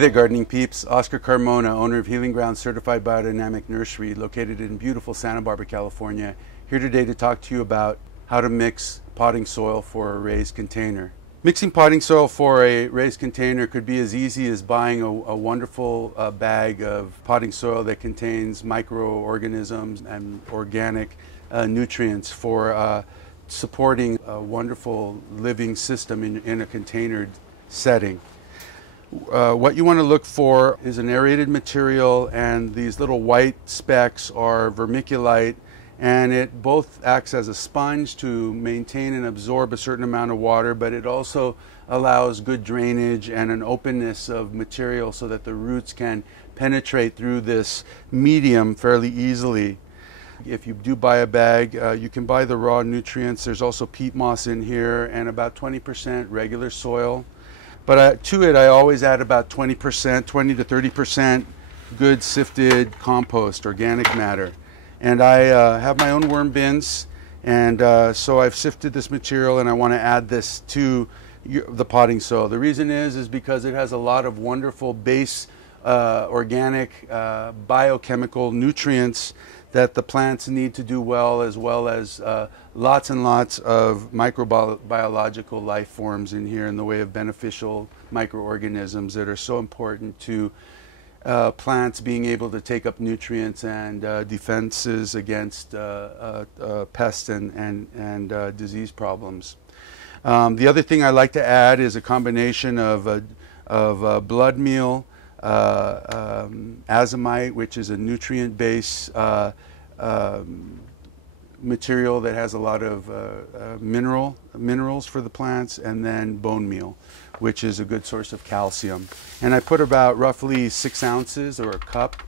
there, gardening peeps. Oscar Carmona, owner of Healing Ground Certified Biodynamic Nursery, located in beautiful Santa Barbara, California. Here today to talk to you about how to mix potting soil for a raised container. Mixing potting soil for a raised container could be as easy as buying a wonderful bag of potting soil that contains microorganisms and organic nutrients for supporting a wonderful living system in a container setting. What you want to look for is an aerated material, and these little white specks are vermiculite, and it both acts as a sponge to maintain and absorb a certain amount of water, but it also allows good drainage and an openness of material so that the roots can penetrate through this medium fairly easily. If you do buy a bag, you can buy the raw nutrients. There's also peat moss in here and about 20% regular soil. But to it, I always add about 20%, 20 to 30% good sifted compost, organic matter. And I have my own worm bins, and so I've sifted this material and I want to add this to the potting soil. The reason is because it has a lot of wonderful base organic biochemical nutrients that the plants need to do well as lots and lots of microbiological life forms in here in the way of beneficial microorganisms that are so important to plants being able to take up nutrients and defenses against pests and disease problems. The other thing I like to add is a combination of blood meal, azomite, which is a nutrient-based material that has a lot of minerals for the plants, and then bone meal, which is a good source of calcium. And I put about roughly 6 ounces or a cup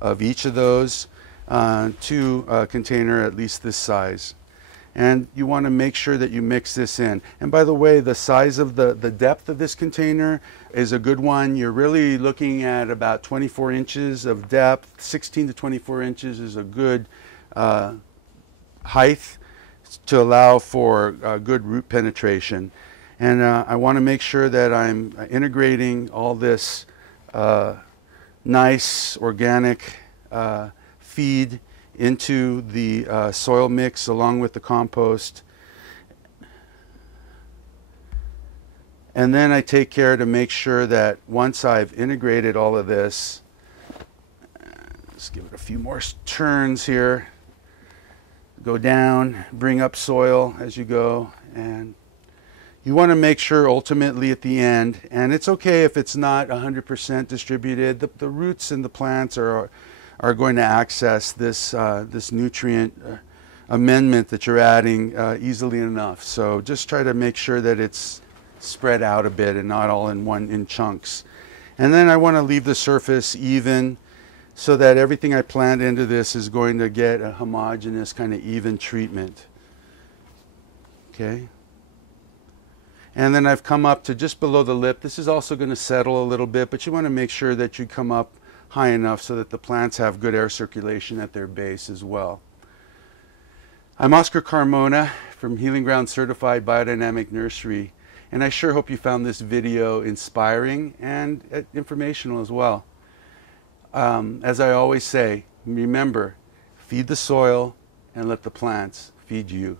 of each of those to a container at least this size. And you want to make sure that you mix this in. And by the way, the size of the depth of this container is a good one. You're really looking at about 24 inches of depth. 16 to 24 inches is a good height to allow for good root penetration. And I want to make sure that I'm integrating all this nice organic feed into the soil mix along with the compost. And then I take care to make sure that once I've integrated all of this, let's give it a few more turns here, go down, bring up soil as you go, and you want to make sure ultimately at the end, and it's okay if it's not 100% distributed, the roots in the plants are going to access this nutrient amendment that you're adding easily enough. So just try to make sure that it's spread out a bit and not all in chunks. And then I want to leave the surface even so that everything I plant into this is going to get a homogeneous kind of even treatment. Okay. And then I've come up to just below the lip. This is also going to settle a little bit, but you want to make sure that you come up high enough so that the plants have good air circulation at their base as well. I'm Oscar Carmona from Healing Ground Certified Biodynamic Nursery, and I sure hope you found this video inspiring and informational as well. As I always say, remember, feed the soil and let the plants feed you.